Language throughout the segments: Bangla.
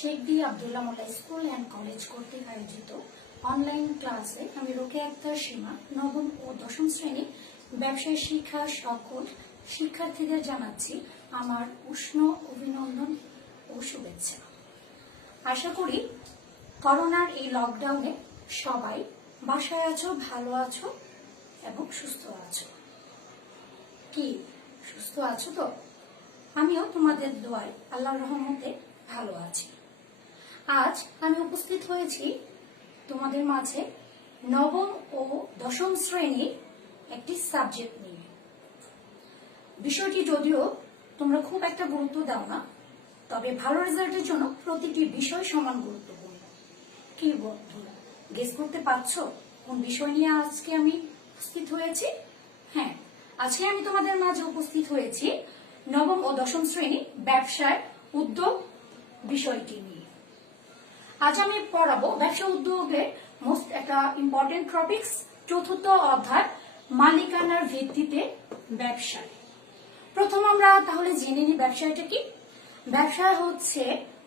Sheikh B Abdullah Molla school and college কর্তৃক আয়োজিত অনলাইন ক্লাসে আমি রোকেয়া আক্তার সীমা নবম ও দশম শ্রেণী ব্যবসায় শিক্ষা সকল শিক্ষার্থীদের জানাচ্ছি আমার উষ্ণ অভিনন্দন ও শুভেচ্ছা। আশা করি করোনার এই লকডাউনে সবাই বাসায় আছো, ভালো আছো এবং সুস্থ আছো। কি সুস্থ আছো তো? আমিও তোমাদের দোয়ায় আল্লাহর রহমতে ভালো আছি। আজ আমি উপস্থিত হয়েছি তোমাদের মাঝে নবম ও দশম শ্রেণীর একটি সাবজেক্ট নিয়ে। বিষয়টি যদিও তোমরা খুব একটা গুরুত্ব দাও না, তবে ভালো রেজাল্টের জন্য প্রতিটি বিষয় সমান গুরুত্বপূর্ণ। কি বন্ধুরা, গেস করতে পারছো কোন বিষয় নিয়ে আজকে আমি উপস্থিত হয়েছি? হ্যাঁ, আজকে আমি তোমাদের মাঝে উপস্থিত হয়েছি নবম ও দশম শ্রেণী ব্যবসার উদ্যোগ বিষয়টি নিয়ে। আজ আমি পড়াবো ব্যবসা উদ্যোগের মোস্ট একটা ইম্পর্টেন্ট টপিকস, চতুর্থ অধ্যায় মালিকানার ভিত্তিতে ব্যবসা। প্রথম আমরা তাহলে জেনে নিই ব্যবসাটা কি। ব্যবসা হচ্ছে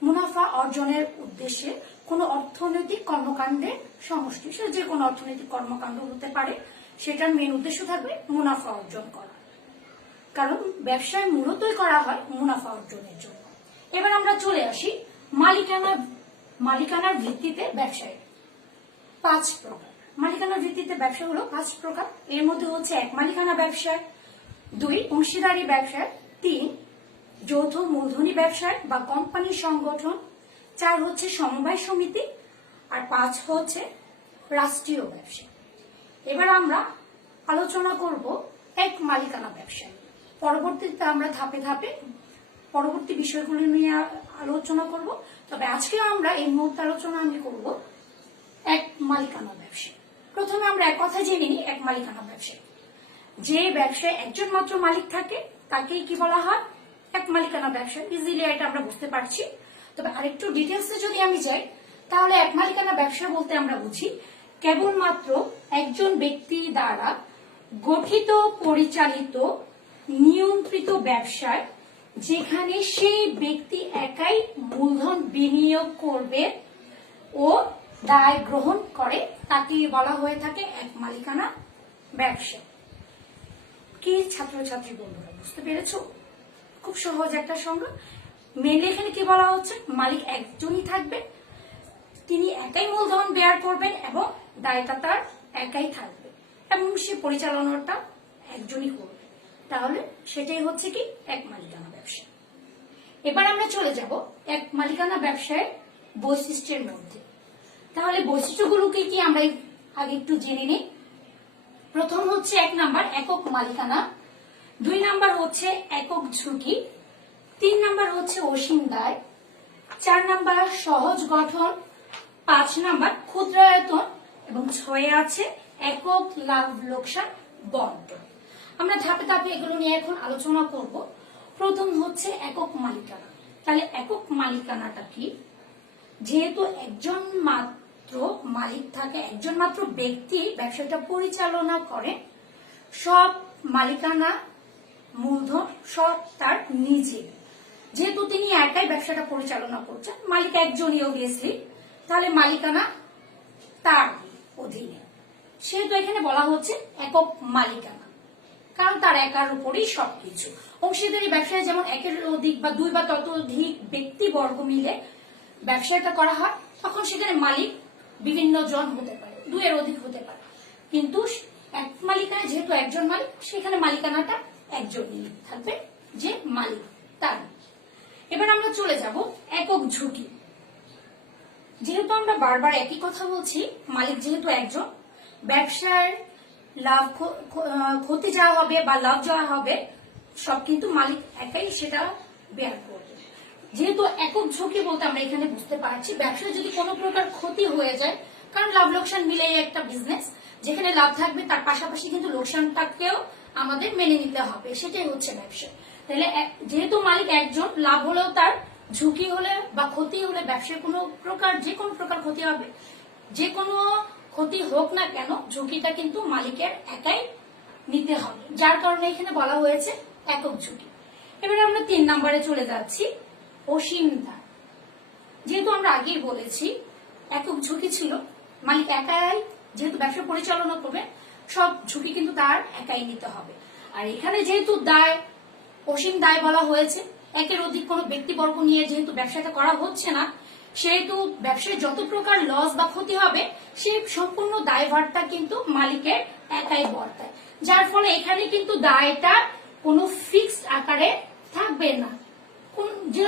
মুনাফা অর্জনের উদ্দেশ্যে কোনো অর্থনৈতিক কর্মকাণ্ডের সমষ্টি। সে যে কোনো অর্থনৈতিক কর্মকাণ্ড হতে পারে, সেটার মেন উদ্দেশ্য থাকবে মুনাফা অর্জন করা, কারণ ব্যবসায় মূলতই করা হয় মুনাফা অর্জনের জন্য। এবার আমরা চলে আসি মালিকানার ভিত্তিতে ব্যবসায়। 5 প্রকার মালিকানার ভিত্তিতে ব্যবসা হলো 5 প্রকার। এর মধ্যে হচ্ছে 1 মালিকানা ব্যবসায়, 2 অংশীদারি ব্যবসায়, 3 যৌথ মূলধনী ব্যবসায় বা কোম্পানি সংগঠন, 4 হচ্ছে সমবায় সমিতি, আর 5 হচ্ছে রাষ্ট্রীয় ব্যবসা। এবার আমরা আলোচনা করব 1 মালিকানা ব্যবসা। পরবর্তীতে আমরা ধাপে ধাপে পরবর্তী বিষয়গুলো নিয়ে আলোচনা করব, তবে আজকে আমরা এই মুহূর্তে আলোচনা আমি করব 1 মালিকানা ব্যবসা। প্রথমে আমরা এক কথা জেনে নিই 1 মালিকানা ব্যবসা। যে ব্যবসায় একজন মাত্র মালিক থাকে তাকেই কি বলা হয়? 1 মালিকানা ব্যবসা। ইজিলি এটা আমরা বুঝতে পারছি। তবে আরেকটু ডিটেলসে যদি আমি যাই, তাহলে 1 মালিকানা ব্যবসা বলতে আমরা বুঝি কেবলমাত্র একজন ব্যক্তি দ্বারা গঠিত, পরিচালিত, নিয়ন্ত্রিত ব্যবসায় যেখানে সেই ব্যক্তি একাই মূলধন বিনিয়োগ করবে ও দায় গ্রহণ করে তাকে বলা হয়ে থাকে 1 মালিকানা ব্যবসা। কি ছাত্রছাত্রী বন্ধুরা, বুঝতে পেরেছো? খুব সহজ একটা সংজ্ঞা। মেনলি এখানে কি বলা হচ্ছে, মালিক একজনই থাকবে, তিনি একাই মূলধন ব্যয় করবেন এবং দায়টা তার একাই থাকবে এবং সে পরিচালনাটা একজনই করবে। তাহলে সেটাই হচ্ছে কি 1 মালিকানা ব্যবসা। এবার আমরা চলে যাব 1 মালিকানা ব্যবসায় বৈশিষ্ট্যের মধ্যে। তাহলে বৈশিষ্ট্যগুলো কি কি আমরা আগে একটু জেনে নিই। প্রথম হচ্ছে 1 নাম্বার একক মালিকানা, 2 নাম্বার হচ্ছে একক ঝুঁকি, 3 নাম্বার হচ্ছে অসীম দায়, 4 নাম্বার সহজ গঠন, 5 নাম্বার ক্ষুদ্রায়তন এবং 6 আছে একক লাভ লোকসান বন্টন। আমরা ধাপে ধাপে এগুলো নিয়ে এখন আলোচনা করব। প্রথম হচ্ছে একক মালিকানা। তাহলে একক মালিকানাটা কি? যেহেতু একজন মাত্র মালিক থাকে, একজন মাত্র ব্যক্তি ব্যবসাটা পরিচালনা করে, সব মালিকানা মূলধন সব তার নিজের। যেহেতু তিনি একাই ব্যবসাটা পরিচালনা করছেন, মালিক একজনই অবভিয়াসলি, তাহলে মালিকানা তার অধীনে। সেহেতু এখানে বলা হচ্ছে একক মালিকানা, কারণ তার একার উপরই সবকিছু। অংশীদারি ব্যবসায় যেমন 1 এর অধিক বা 2 বা ততোধিক ব্যক্তিবর্গ মিলে ব্যবসাটা করা হয়, তখন সেখানে মালিক বিভিন্ন জন হতে পারে, 2 এর অধিক হতে পারে, কিন্তু 1 মালিকানায় যেহেতু একজন মালিক, সেখানে মালিকানাটা একজনই থাকবে, যে মালিক তার। এবার আমরা চলে যাব একক ঝুঁকি। যেহেতু আমরা বারবার একই কথা বলছি, মালিক যেহেতু একজন, ব্যবসার লাভ ক্ষতি যা হবে বা লাভ যা হবে সব কিন্তু মালিক একাই সেটা বেয়ার করবে। যেহেতু একক ঝুঁকি বলতে আমরা এখানে বুঝতে পারছি ব্যবসায় যদি কোনো প্রকার ক্ষতি হয়ে যায়, কারণ লাভ লোকসান মিলেই একটা বিজনেস, যেখানে লাভ থাকবে তার পাশাপাশি কিন্তু লোকসানটাকেও আমাদের মেনে নিতে হবে, সেটাই হচ্ছে ব্যবসা। তাহলে যেহেতু মালিক একজন, লাভ হলেও তার, ঝুঁকি হলে বা ক্ষতি হলে ব্যবসায় কোনো প্রকার যে কোনো প্রকার ক্ষতি হবে, যে কোনো ক্ষতি হোক না কেন ঝুঁকিটা কিন্তু মালিকের একাই নিতে হবে, যার কারণে এখানে বলা হয়েছে একক ঝুঁকি। এবারে আমরা 3 নম্বরে চলে যাচ্ছি, অসীম দায়। যেহেতু আমরা আগেই বলেছি একক ঝুঁকি ছিল, মালিক একাই যেহেতু ব্যবসা পরিচালনা করবে সব ঝুঁকি কিন্তু তার একাই নিতে হবে। আর এখানে যেহেতু দায় অসীম দায় বলা হয়েছে, একের অধিক কোনো ব্যক্তিবর্গ নিয়ে যেহেতু ব্যবসাটা করা হচ্ছে না, সেহেতু ব্যবসায় যত প্রকার লস বা ক্ষতি হবে সেই সম্পূর্ণ দায়ভারটা কিন্তু মালিকের একাই বর্তায়। যার ফলে এখানে কিন্তু দায়টা কোনো ফিক্সড আকারে থাকবে না। যে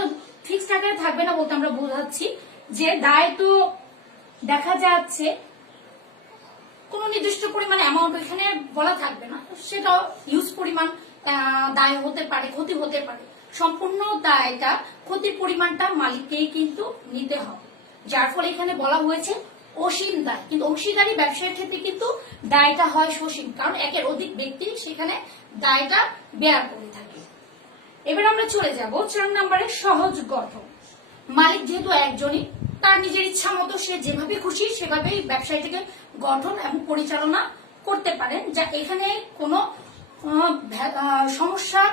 ফিক্সড আকারে থাকবে না বলতে আমরা বোঝাচ্ছি যে দায় তো দেখা যাচ্ছে কোনো নির্দিষ্ট পরিমাণ অ্যামাউন্ট এখানে বলা থাকবে না, সেটা ইউজ পরিমাণ দায় হতে পারে, ক্ষতি হতে পারে। সম্পূর্ণ দায়টা ক্ষতির পরিমাণটা মালিককেই কিন্তু নিতে হবে। যার ফলে এখানে বলা হয়েছে অসীম দায়, কিন্তু অংশীদারি ব্যবসায়ের ক্ষেত্রে কিন্তু দায়টা হয় সসীম, কারণ একের অধিক ব্যক্তি সেখানে দায়টা বেয়ার করে থাকে। এবার আমরা চলে যাব 4 নম্বরে সহজ গঠন। মালিক যেহেতু একজনই, তার নিজের ইচ্ছা মতো সে যেভাবে খুশি সেভাবেই ব্যবসায়টিকে গঠন এবং পরিচালনা করতে পারেন, যা এখানে কোনো সমস্যা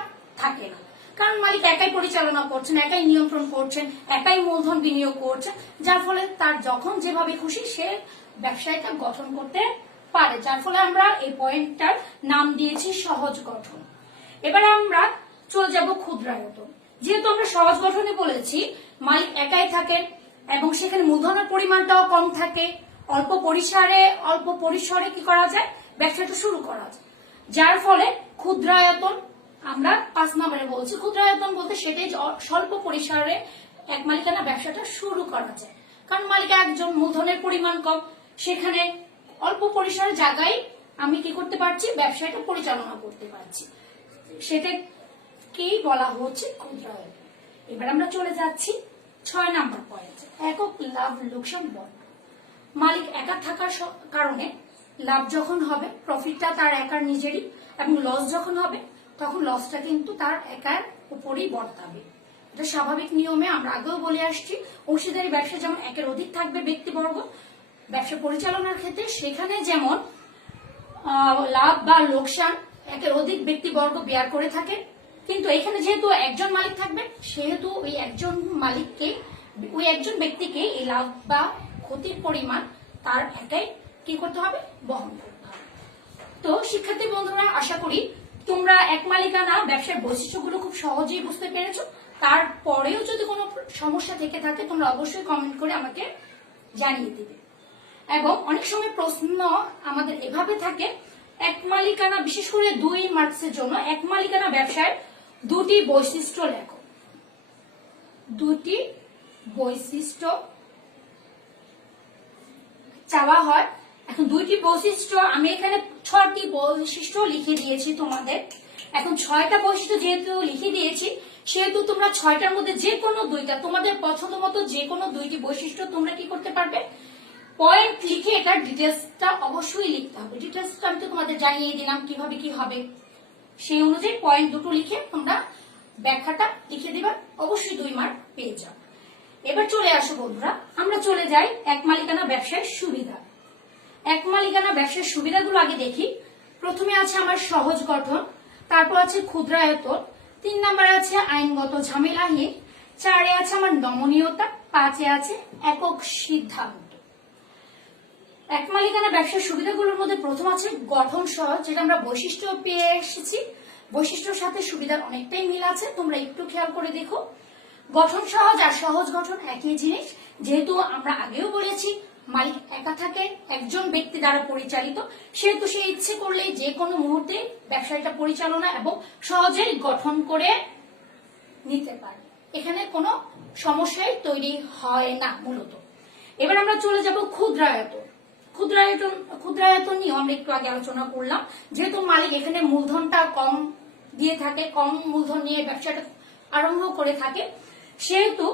থাকে না। কারণ মালিক একাই পরিচালনা করছেন, একাই নিয়ন্ত্রণ করছেন, একাই মূলধন বিনিয়োগ করছেন, যার ফলে তার যখন যেভাবে খুশি সে ব্যবসায়টা গঠন করতে পারে। যার ফলে আমরা এই পয়েন্টটার নাম দিয়েছি সহজ গঠন। এবার আমরা চলে যাব ক্ষুদ্রায়তন। যেহেতু আমরা সহজ গঠনে বলেছি মালিক একাই থাকেন এবং সেখানে মূলধনের পরিমাণটাও কম থাকে, অল্প পরিসরে কি করা যায়, ব্যবসাটা শুরু করা যায়। যার ফলে ক্ষুদ্রায়তন আমরা 5 নম্বরে বলছি। ক্ষুদ্রায়তন বলতে সেটাই স্বল্প পরিসরে এক মালিকানা ব্যবসাটা শুরু করা যায়, কারণ মালিক একজন, মূলধনের পরিমাণ কম, সেখানে অল্প পরিসরে জায়গায় আমি কি করতে পারছি, ব্যবসাটা পরিচালনা করতে পারছি, সেটাকেই বলা হচ্ছে ক্ষুদ্রায়তন। এবার আমরা চলে যাচ্ছি 6 নম্বর পয়েন্টে, একক লাভ লোকসান বন্টন। মালিক একা থাকার কারণে লাভ যখন হবে প্রফিটটা তার একার নিজেরই, এবং লস যখন হবে তখন লসটা কিন্তু তার একার উপরই বর্তাবে। এটা স্বাভাবিক নিয়মে আমরা আগেও বলে আসছি। অংশীদারি ব্যবসা যেমন একের অধিক থাকবে ব্যক্তিবর্গ, ব্যবসা পরিচালনার ক্ষেত্রে সেখানে যেমন লাভ বা লোকসান একের অধিক ব্যক্তিবর্গ বেয়ার করে থাকে, কিন্তু এখানে যেহেতু একজন মালিক থাকবে সেহেতু ওই একজন ব্যক্তিকে এই লাভ বা ক্ষতির পরিমাণ তার একাই কি করতে হবে, বহন করতে হবে। তো শিক্ষার্থী বন্ধুরা, আশা করি তোমরা এক মালিকানা ব্যবসার বৈশিষ্ট্যগুলো খুব সহজেই বুঝতে পেরেছো। তারপরেও যদি কোনো সমস্যা থেকে থাকে তোমরা অবশ্যই কমেন্ট করে আমাকে জানিয়ে দিবে। এবং অনেক সময় প্রশ্ন আমাদের এভাবে থাকে, এক মালিকানা, বিশেষ করে 2 মার্কসের জন্য এক মালিকানা ব্যবসায় 2টি বৈশিষ্ট্য লেখো। 2টি বৈশিষ্ট্য চাওয়া হয়। এখন 2টি বৈশিষ্ট্য, আমি এখানে 6টি বৈশিষ্ট্য লিখে দিয়েছি তোমাদের। এখন 6টা বৈশিষ্ট্য যেহেতু লিখে দিয়েছি সেহেতু তোমরা 6টার মধ্যে যে কোনো 2টা তোমাদের পছন্দ মতো যে কোনো 2টি বৈশিষ্ট্য তোমরা কি করতে পারবে, পয়েন্ট লিখে এটার ডিটেলসটা অবশ্যই লিখতে হবে। ডিটেলসটা আমি তো তোমাদের জানিয়ে দিলাম কিভাবে কি হবে, সেই অনুযায়ী পয়েন্ট দুটো লিখে তোমরা ব্যাখ্যাটা লিখে দিবা, অবশ্যই 2 মার্ক পেয়ে যাও। এবার চলে আসো বন্ধুরা, আমরা চলে যাই এক মালিকানা ব্যবসার সুবিধা। এক মালিকানা ব্যবসার সুবিধাগুলো আগে দেখি। প্রথমে আছে আমার সহজ গঠন, তারপর আছে ক্ষুদ্রায়তন, 3 নম্বরে আছে আইনগত ঝামেলাহীন, 4 আছে আমার নমনীয়তা, 5 আছে একক সিদ্ধান্ত। এক মালিকানা ব্যবসার সুবিধাগুলোর মধ্যে প্রথম আছে গঠন সহজ, যেটা আমরা বৈশিষ্ট্য পেয়ে এসেছি। বৈশিষ্ট্যের সাথে সুবিধার অনেকটাই মিল আছে, তোমরা একটু খেয়াল করে দেখো। গঠন সহজ আর সহজ গঠন একই জিনিস। যেহেতু আমরা আগেও বলেছি মালিক একা থাকে, একজন ব্যক্তি দ্বারা পরিচালিত, সেহেতু সে ইচ্ছে করলেই যে কোনো মুহূর্তে ব্যবসায়টা পরিচালনা এবং সহজেই গঠন করে নিতে পারে। এখানে কোনো সমস্যাই তৈরি হয় না মূলত। এবার আমরা চলে যাব ক্ষুদ্রায়তন। ক্ষুদ্রায়তন নিয়ে আমরা একটু আগে আলোচনা করলাম। যেহেতু মালিক এখানে মূলধনটা কম দিয়ে থাকে, কম মূলধন নিয়ে ব্যবসাটা আরম্ভ করে থাকে, সেহেতু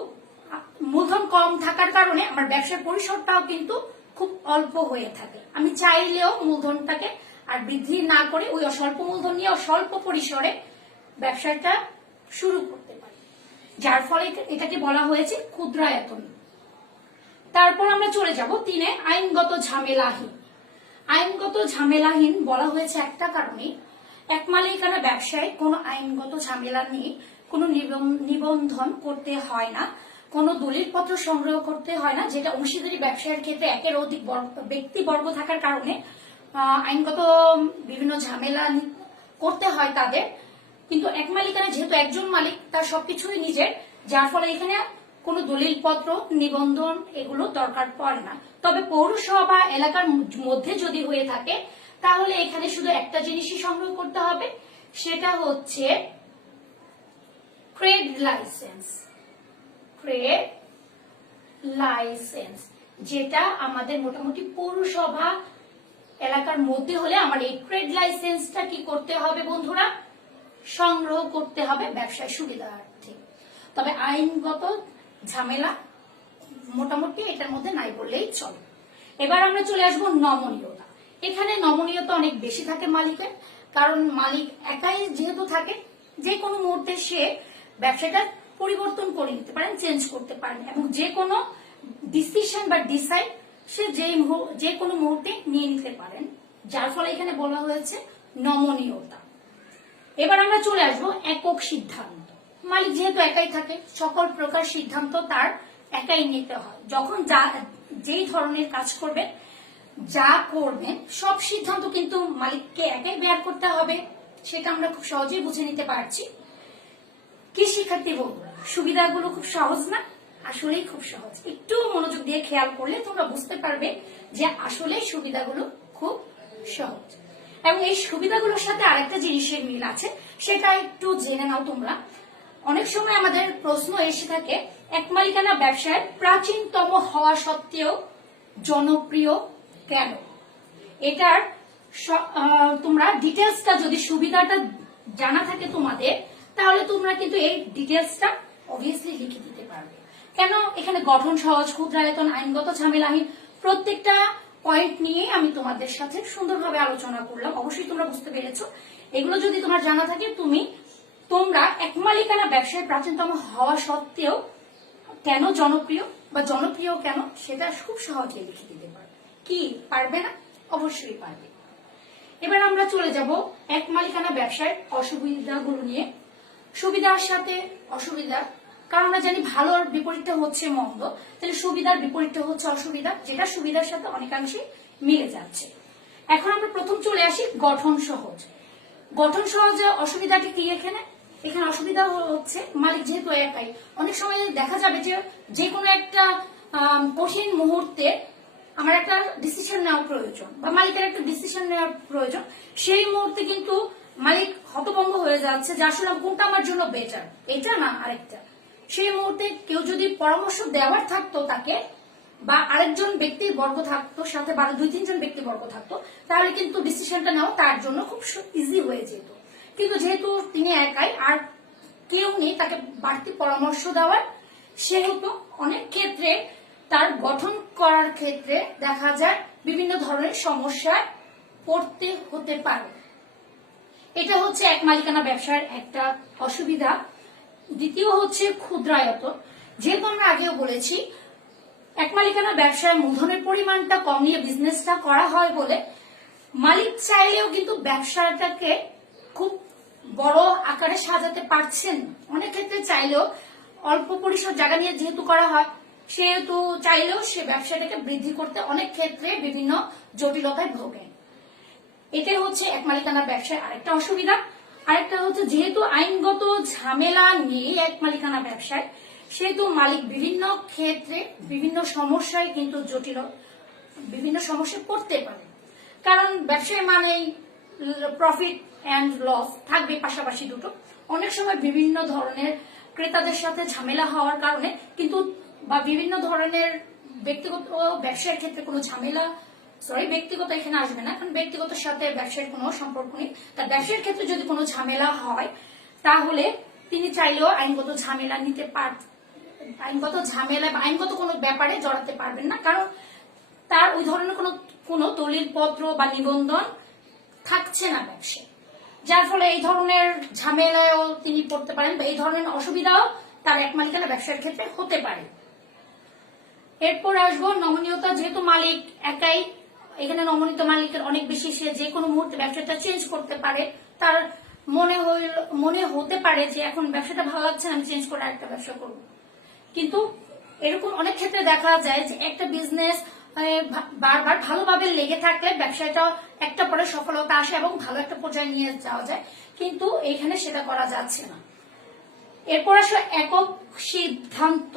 মূলধন কম থাকার কারণে আমার ব্যবসার পরিসরটাও কিন্তু খুব অল্প হয়ে থাকে। আমি চাইলেও মূলধনটাকে আর বৃদ্ধি না করে ওই স্বল্প মূলধন নিয়ে স্বল্প পরিসরে ব্যবসাটা শুরু করতে পারি, যার ফলে এটাকে বলা হয়েছে ক্ষুদ্রায়তন। তারপর আমরা চলে যাব 3 আইনগত ঝামেলাহীন। আইনগত ঝামেলাহীন বলা হয়েছে একটা কারণে, এক মালিকানা ব্যবসায় কোনো আইনগত ঝামেলা নিয়ে কোনো নিবন্ধন করতে হয় না। কোনো দলিলপত্র সংগ্রহ করতে হয় না, যেটা অংশীদারি ব্যবসায়ের ক্ষেত্রে একের অধিক ব্যক্তিবর্গ থাকার কারণে আইনগত বিভিন্ন ঝামেলা করতে হয় তাদের। কিন্তু এক মালিকানা যেহেতু একজন মালিক, তার সবকিছুই নিজের, যার ফলে এখানে কোনো দলিলপত্র নিবন্ধন এগুলো দরকার পড়ে না। তবে পৌরসভা বা এলাকার মধ্যে যদি হয়ে থাকে তাহলে এখানে শুধু একটা জিনিসই সংগ্রহ করতে হবে, সেটা হচ্ছে ট্রেড লাইসেন্স। ট্রেড লাইসেন্স যেটা আমাদের মোটামুটি পৌরসভা এলাকার মধ্যে হলে আমার এই ট্রেড লাইসেন্সটা কি করতে হবে বন্ধুরা, সংগ্রহ করতে হবে ব্যবসায় সুবিধার্থে। তবে আইনগত ঝামেলা মোটামুটি এটার মধ্যে নাই বললেই চলে। এবার আমরা চলে আসবো নমনীয়তা। এখানে নমনীয়তা অনেক বেশি থাকে মালিকের, কারণ মালিক একাই যেহেতু থাকে, যে কোনো মুহূর্তে সে ব্যবসাটা পরিবর্তন করে নিতে পারেন, চেঞ্জ করতে পারেন, এবং যে কোনো ডিসিশন বা ডিসাইড সে যে কোনো মুহূর্তে নিয়ে নিতে পারেন, যার ফলে এখানে বলা হয়েছে নমনীয়তা। এবার আমরা চলে আসবো একক সিদ্ধান্ত। মালিক যেহেতু একাই থাকে, সকল প্রকার সিদ্ধান্ত তার একাই নিতে হয়। যখন যেই ধরনের কাজ করবেন, যা করবেন, সব সিদ্ধান্ত কিন্তু মালিককে একাই বেয়ার করতে হবে, সেটা আমরা খুব সহজেই বুঝে নিতে পারছি। কি শিক্ষার্থী বন্ধুরা, সুবিধাগুলো খুব সহজ না? আসলেই খুব সহজ। একটু মনোযোগ দিয়ে খেয়াল করলে তোমরা বুঝতে পারবে যে আসলে সুবিধাগুলো খুব সহজ। এবং এই সুবিধাগুলোর সাথে আরেকটা জিনিসের মিল আছে, সেটা একটু জেনে নাও তোমরা। অনেক সময় আমাদের প্রশ্ন এসে থাকে, এক মালিকানা ব্যবসায় প্রাচীনতম হওয়া সত্ত্বেও জনপ্রিয় কেন? এটার তোমরা ডিটেলসটা, যদি সুবিধাটা জানা থাকে তোমাদের, তাহলে তোমরা কিন্তু এই ডিটেলসটা অবভিয়াসলি লিখে দিতে পারবে। কেন? এখানে গঠন সহজ, ক্ষুদ্রায়তন, আইনগত ঝামেলাহীন, প্রত্যেকটা পয়েন্ট নিয়ে আমি তোমাদের সাথে সুন্দরভাবে আলোচনা করলাম। অবশ্যই তোমরা বুঝতে পেরেছো। এগুলো যদি তোমার জানা থাকে, তোমরা এক মালিকানা ব্যবসায় প্রাচীনতম হওয়া সত্ত্বেও কেন জনপ্রিয় বা জনপ্রিয় কেন, সেটা খুব সহজে লিখে দিতে পারবে। কি পারবে না? অবশ্যই পারবে। এবার আমরা চলে যাব এক মালিকানা ব্যবসার অসুবিধাগুলো নিয়ে। সুবিধার সাথে অসুবিধা, কারণ আমরা জানি ভালোর বিপরীতে হচ্ছে মন্দ, তাহলে সুবিধার বিপরীতে হচ্ছে অসুবিধা, যেটা সুবিধার সাথে অনেকাংশে মিলে যাচ্ছে। এখন আমরা প্রথম চলে আসি গঠন সহজ। গঠন সহজে অসুবিধাটি কি? এখানে অসুবিধা হচ্ছে মালিক যেহেতু একাই, অনেক সময় দেখা যাবে যে কোনো একটা কঠিন মুহূর্তে আমার একটা ডিসিশন নেওয়া প্রয়োজন, বা মালিকের একটা ডিসিশন নেওয়ার প্রয়োজন। সেই মুহূর্তে কিন্তু মালিক হতভম্ব হয়ে যাচ্ছে যে আসলে কোনটা আমার জন্য বেটার, এটা না আরেকটা। সেই মুহূর্তে কেউ যদি পরামর্শ দেওয়ার থাকতো তাকে, বা আরেকজন ব্যক্তির বর্গ থাকতো সাথে, বা 2-3 জন ব্যক্তি বর্গ থাকতো, তাহলে কিন্তু ডিসিশনটা নেওয়া তার জন্য খুব ইজি হয়ে যেত। কিন্তু যেহেতু তিনি একাই, আর কেউ নেই তাকে বাড়তি পরামর্শ দেওয়ার, সেহেতু অনেক ক্ষেত্রে তার গঠন করার ক্ষেত্রে দেখা যায় বিভিন্ন ধরনের সমস্যায় পড়তে হতে পারে। এটা হচ্ছে এক মালিকানা ব্যবসার একটা অসুবিধা। দ্বিতীয় হচ্ছে ক্ষুদ্রায়তন। যেহেতু আমরা আগেও বলেছি, এক মালিকানা ব্যবসায় মূলধনের পরিমাণটা কম নিয়ে বিজনেসটা করা হয় বলে মালিক চাইলেও কিন্তু ব্যবসাটাকে খুব বড় আকারে সাজাতে পারছেন। অনেক ক্ষেত্রে চাইলেও অল্প পরিসর জায়গা নিয়ে যেহেতু করা হয়, সেহেতু চাইলেও সে ব্যবসাটাকে বৃদ্ধি করতে অনেক ক্ষেত্রে বিভিন্ন জটিলতায় ভোগেন। এটাই হচ্ছে এক মালিকানা ব্যবসায় আরেকটা অসুবিধা। আরেকটা হচ্ছে, যেহেতু আইনগত ঝামেলা নেই এক মালিকানা ব্যবসায়, সেহেতু মালিক বিভিন্ন ক্ষেত্রে বিভিন্ন সমস্যায় কিন্তু বিভিন্ন সমস্যায় পড়তে পারে। কারণ ব্যবসায় মানেই প্রফিট অ্যান্ড লস থাকবে পাশাপাশি দুটো। অনেক সময় বিভিন্ন ধরনের ক্রেতাদের সাথে ঝামেলা হওয়ার কারণে কিন্তু, বা বিভিন্ন ধরনের ব্যক্তিগত ব্যবসায়ের ক্ষেত্রে কোনো ঝামেলা, ব্যক্তিগত এখানে আসবে না, কারণ ব্যক্তিগতের সাথে ব্যবসায়ের কোনো সম্পর্ক নেই। তার ব্যবসায়ের ক্ষেত্রে যদি কোনো ঝামেলা হয়, তাহলে তিনি চাইলেও আইনগত ঝামেলা নিতে আইনগত ঝামেলা বা আইনগত কোনো ব্যাপারে জড়াতে পারবেন না, কারণ তার ওই ধরনের কোনো দলিলপত্র বা নিবন্ধন থাকছে না ব্যবসায়। যার ফলে এই ধরনের ঝামেলায়ও তিনি পড়তে পারেন, বা এই ধরনের অসুবিধাও তার এক মালিকানা ব্যবসার ক্ষেত্রে হতে পারে। এরপর আসবো নমনীয়তা। যেহেতু মালিক একাই, এখানে নমনীয় মালিকের অনেক বেশি, সে যে কোনো মুহূর্তে ব্যবসাটা চেঞ্জ করতে পারে। তার মনে হতে পারে যে এখন ব্যবসাটা ভালো লাগছে না, আমি চেঞ্জ করে আরেকটা ব্যবসা করবো। কিন্তু এরকম অনেক ক্ষেত্রে দেখা যায় যে একটা বিজনেস বারবার ভালোভাবে লেগে থাকলে ব্যবসাটা একটা পরে সফলতা আসে এবং ভালো একটা পর্যায়ে নিয়ে যাওয়া যায়, কিন্তু এখানে সেটা করা যাচ্ছে না। এরপর আসলে একক সিদ্ধান্ত,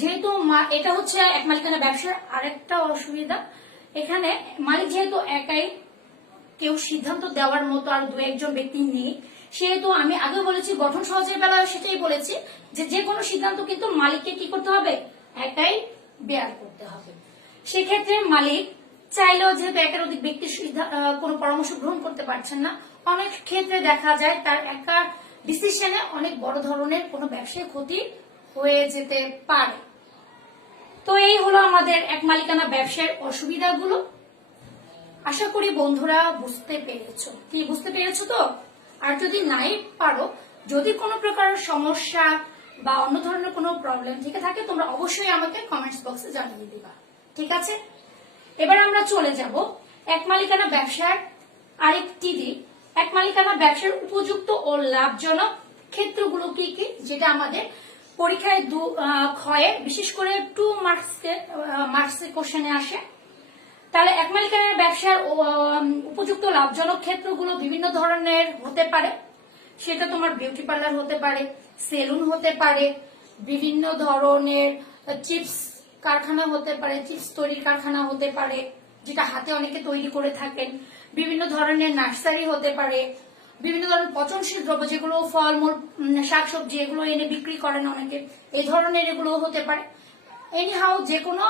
যেহেতু এটা হচ্ছে এক মালিকানা ব্যবসার আরেকটা অসুবিধা, এখানে মালিক যেহেতু একাই, কেউ সিদ্ধান্ত দেওয়ার মতো আর দু একজন ব্যক্তি নেই, সেহেতু আমি আগেও বলেছি গঠন সহজের বেলা সেটাই বলেছি যে কোনো সিদ্ধান্ত কিন্তু মালিককে কি করতে হবে, একাই বেয়ার করতে হবে। সেক্ষেত্রে মালিক চাইলেও যেহেতু একের অধিক ব্যক্তির কোনো পরামর্শ গ্রহণ করতে পারছেন না, অনেক ক্ষেত্রে দেখা যায় তার একা ডিসিশনে অনেক বড় ধরনের কোনো ব্যবসায়িক ক্ষতি হয়ে যেতে পারে। তো এই হলো আমাদের এক মালিকানা ব্যবসার অসুবিধাগুলো। আশা করি বন্ধুরা বুঝতে পেরেছো। কি বুঝতে পেরেছো তো? আর যদি নাই পারো, যদি কোনো প্রকার সমস্যা বা অন্য ধরনের কোনো প্রবলেম থেকে থাকে, তোমরা অবশ্যই আমাকে কমেন্টস বক্সে জানিয়ে দিবা, ঠিক আছে? এবার আমরা চলে যাব এক মালিকানা ব্যবসার আরেকটি দিক, এক মালিকানা ব্যবসার উপযুক্ত ও লাভজনক ক্ষেত্রগুলো কি কি, যেটা আমাদের পরীক্ষায় ক্ষয়ে বিশেষ করে 2 মার্কসের কোশ্চেনে আসে। তাহলে এক মালিকানার ব্যবসার উপযুক্ত লাভজনক ক্ষেত্রগুলো বিভিন্ন ধরনের হতে পারে। সেটা তোমার বিউটি পার্লার হতে পারে, সেলুন হতে পারে, বিভিন্ন ধরনের চিপস কারখানা হতে পারে, চিপস তৈরির কারখানা হতে পারে যেটা হাতে অনেকে তৈরি করে থাকেন, বিভিন্ন ধরনের নার্সারি হতে পারে, বিভিন্ন ধরনের পচনশীল দ্রব্য যেগুলো ফলমূল শাকসবজি এগুলো এনে বিক্রি করেন অনেকে, এই ধরনের এগুলো হতে পারে। এনিহাউ যে কোনো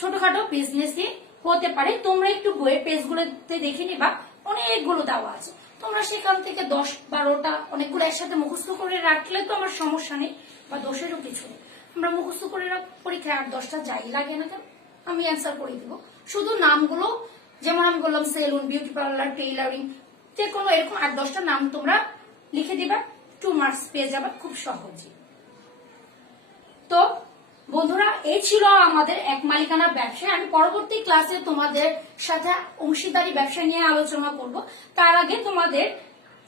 ছোটখাটো বিজনেসই হতে পারে। তোমরা একটু বইয়ের পেজগুলোতে দেখে নিবা, অনেকগুলো দেওয়া আছে, তোমরা সেখান থেকে 10-12টা অনেকগুলো একসাথে মুখস্থ করে রাখলে তো আমার সমস্যা নেই, বা দোষেরও কিছু নেই। আমরা মুখস্থ করে পরীক্ষায় 8-10টা যাই লাগে না কেন, আমি অ্যান্সার করে দিব। শুধু নামগুলো, যেমন আমি বললাম সেলুন, বিউটি পার্লার, টেইলারিং, যে কোনো এরকম 8-10টা নাম তোমরা লিখে দিবা, 2 মার্কস পেয়ে যাবে খুব সহজে। তো বন্ধুরা, এই ছিল আমাদের এক মালিকানা ব্যবসা। আমি পরবর্তী ক্লাসে তোমাদের সাথে অংশীদারি ব্যবসা নিয়ে আলোচনা করব। তার আগে তোমাদের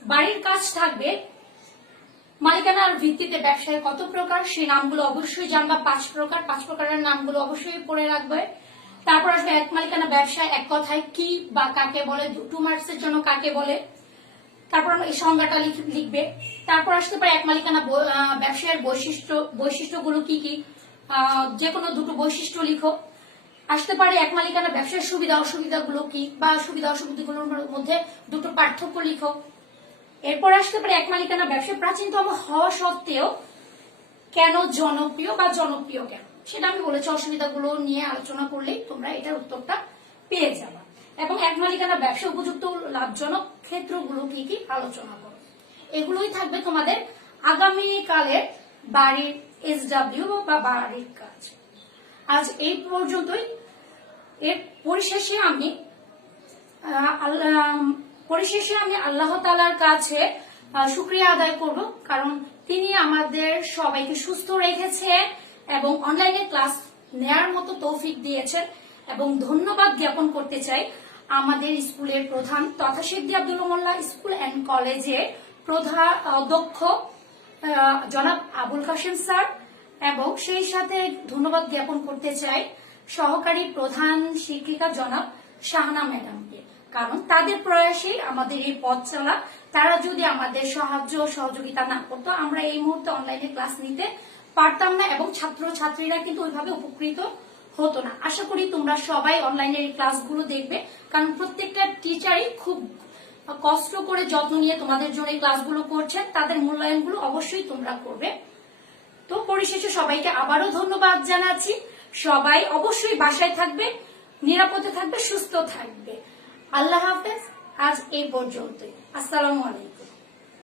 বাড়ির কাজ থাকবে মালিকানার ভিত্তিতে ব্যবসায় কত প্রকার, সেই নামগুলো অবশ্যই জানবা। 5 প্রকারের নামগুলো অবশ্যই পড়ে রাখবে। তারপর আসবে এক মালিকানা ব্যবসা এক কথায় কি বা কাকে বলে, 2 মার্কসের জন্য কাকে বলে, তারপর আমরা এই সংজ্ঞাটা লিখবে। তারপর আসতে পারে এক মালিকানা ব্যবসায়ের বৈশিষ্ট্যগুলো কি কি, যে কোনো 2টো বৈশিষ্ট্য লিখো। আসতে পারে এক মালিকানা ব্যবসার সুবিধা অসুবিধাগুলো কি, বা সুবিধা অসুবিধাগুলোর মধ্যে 2টো পার্থক্য লিখো। এরপর আসতে পারে এক মালিকানা ব্যবসা প্রাচীনতম হওয়া সত্ত্বেও কেন জনপ্রিয়, বা জনপ্রিয় কেন, সেটা আমি বলেছি। অসুবিধাগুলো নিয়ে আলোচনা করলেই তোমরা এটার উত্তরটা পেয়ে যাবে। এবং এক মালিকানা ব্যবসা উপযুক্ত লাভজনক ক্ষেত্রগুলো কি কি আলোচনা করো। এগুলোই থাকবে তোমাদের আগামীকালের বাড়ির SW বা বাড়ির কাজ। আজ এই পর্যন্তই। এর পরিশেষে আমি আল্লাহ তাআলার কাছে শুকরিয়া আদায় করব, কারণ তিনি আমাদের সবাইকে সুস্থ রেখেছেন এবং অনলাইনে ক্লাস নেয়ার মতো তৌফিক দিয়েছেন। এবং ধন্যবাদ জ্ঞাপন করতে চাই আমাদের স্কুলের প্রধান তথা সিদ্দি আব্দুল মোল্লা স্কুল অ্যান্ড কলেজের প্রধান অধ্যক্ষ জনাব আবুল কাশেম স্যার, এবং সেই সাথে ধন্যবাদ জ্ঞাপন করতে চাই সহকারী প্রধান শিক্ষিকা জনাব শাহানা ম্যাডামকে, কারণ তাদের প্রয়াসেই আমাদের এই পথ চলা। তারা যদি আমাদের সাহায্য সহযোগিতা না করতো, আমরা এই মুহূর্তে অনলাইনে ক্লাস নিতে পারতাম না, এবং ছাত্র ছাত্রীরা কিন্তু ওইভাবে উপকৃত হতো না। আশা করি তোমরা সবাই অনলাইনের ক্লাসগুলো দেখবে, কারণ প্রত্যেকটা টিচারই খুব কষ্ট করে যত্ন নিয়ে তোমাদের জন্য এই ক্লাসগুলো করছেন, তাদের মূল্যায়নগুলো অবশ্যই তোমরা করবে। তো পরিশেষে সবাইকে আবারও ধন্যবাদ জানাচ্ছি। সবাই অবশ্যই বাসায় থাকবে, নিরাপদে থাকবে, সুস্থ থাকবে। আল্লাহ হাফেজ। আজ এই পর্যন্তই। আসসালামু আলাইকুম।